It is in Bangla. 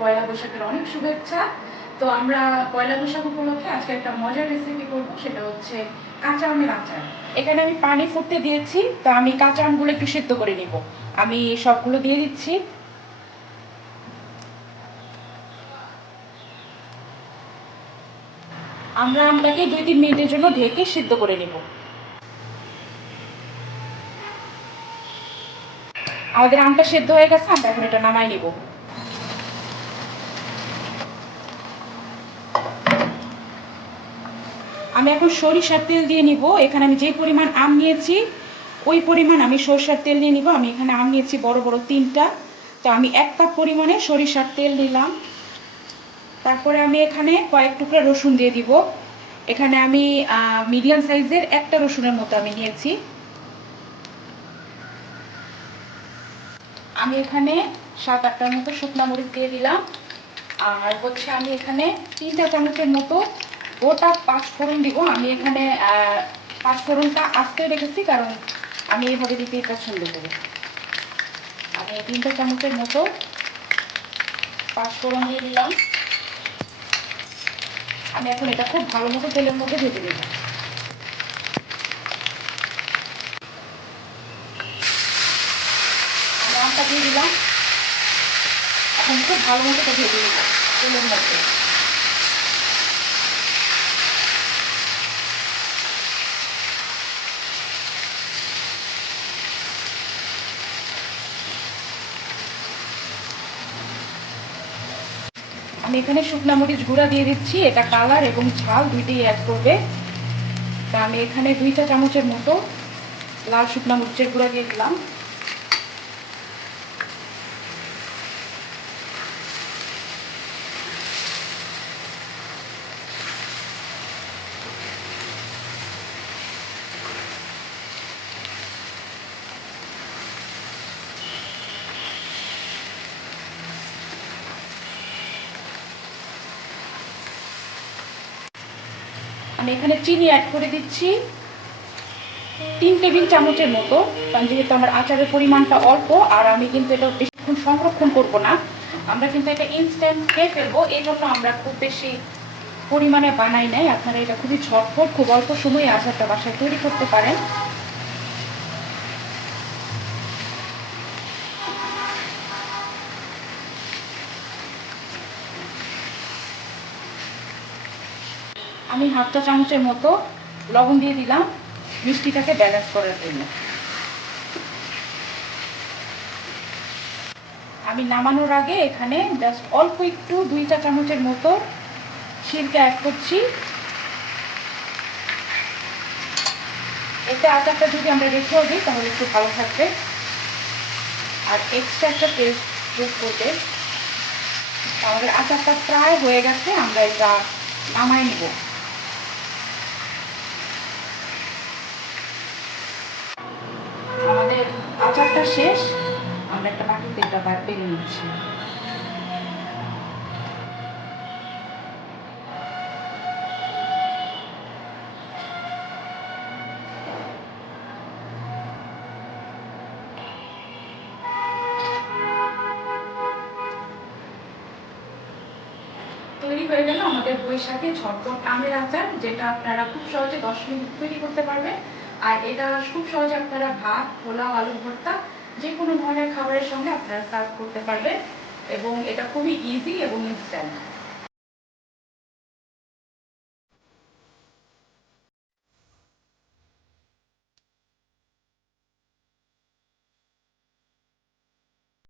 পয়লা বৈশাখের অনেক শুভেচ্ছা। তো আমরা পয়লা বৈশাখ উপলক্ষে আজকে একটা মজার রেসিপি করব, সেটা হচ্ছে কাঁচা আমের আচার। এখানে আমি পানি ফুটতে দিয়েছি, তো আমি কাঁচা আমগুলো একটু সেদ্ধ করে নিব। আমি সবগুলো দিয়ে দিচ্ছি। আমরা আমটাকে 2-3 মিনিটের জন্য ঢেকে সিদ্ধ করে নিব। আমাদের আমটা সেদ্ধ হয়ে গেছে, আমরা এখন এটা নামাই নিব। আমি এখন সরিষার তেল দিয়ে নিব। এখানে আমি যে পরিমাণ আম নিয়েছি ওই পরিমাণ আমি সরিষার তেল দিয়ে নিব। আমি এখানে আম নিয়েছি বড় বড় 3টা, তো আমি 1 কাপ পরিমাণে সরিষার তেল নিলাম। তারপরে আমি এখানে কয়েক টুকরা রসুন দিয়ে দিব। এখানে আমি মিডিয়াম সাইজের একটা রসুনের মতো আমি নিয়েছি। আমি এখানে 7-8টার মতো শুকনো মরিচ দিয়ে দিলাম। আর হচ্ছে আমি এখানে 3 চা চামচের মতো গোটা পাঁচফোড়ন দিব। আমি এখানে পাঁচফোড়নটা আস্তে রেখেছি, কারণ আমি এইভাবে দিতেই পছন্দ করি। আমি 3 চা চামচের মতো পাঁচফোড়ন দিয়ে দিলাম। আমি এখন এটা খুব ভালো মতো তেলের মধ্যে ভেজে দেব। আমি আমটা দিয়ে দিলাম। এখন খুব ভালো মতো এটা ভেজে দেবো তেলের মধ্যে। আমি এখানে শুকনো মরিচ গুঁড়া দিয়ে দিচ্ছি, এটা কালার এবং ঝাল দুইটাই অ্যাড করবে। তা আমি এখানে 2 চা চামচের মতো লাল শুকনো মরিচের গুঁড়া দিয়ে দিলাম। আমি এখানে চিনি অ্যাড করে দিচ্ছি 3 টেবিল চামচের মতো, কারণ যেহেতু আমার আচারের পরিমাণটা অল্প আর আমি কিন্তু এটা বেশিক্ষণ সংরক্ষণ করব না, আমরা কিন্তু এটা ইনস্ট্যান্ট খেয়ে ফেলবো, এই জন্য আমরা খুব বেশি পরিমাণে বানাই নাই। আপনারা এটা খুবই ঝটপট খুব অল্প সময়ে আচারটা বাসায় তৈরি করতে পারেন। আমি হাফ চা চামচের মতো লবণ দিয়ে দিলাম মিষ্টিটাকে ব্যালেন্স করার জন্য। আমি নামানোর আগে এখানে জাস্ট অল্প একটু 2 চা চামচের মতো সিরকা অ্যাড করছি। এতে আচারটা যদি আমরা রেখেও দিই তাহলে একটু ভালো থাকবে আর এক্সট্রা একটা টেস্ট যোগ করবে। আমাদের আচারটা প্রায় হয়ে গেছে, আমরা এটা নামাই নেব। আমাদের আচারটা শেষ, আমরা একটা বাটিতে এটা বেড়ে নিচ্ছি। তৈরি হয়ে গেল আমাদের বৈশাখে ঝটপট আমের আচার, যেটা আপনারা খুব সহজে 10 মিনিট তৈরি করতে পারবেন। আর এটা খুব সহজে আপনারা ভাত, পোলাও, আলু ভর্তা যে কোনো ধরনের খাবারের সঙ্গে আপনারা সার্ভ করতে পারবেন এবং এটা খুবই ইজি এবং ইনস্ট্যান্ট।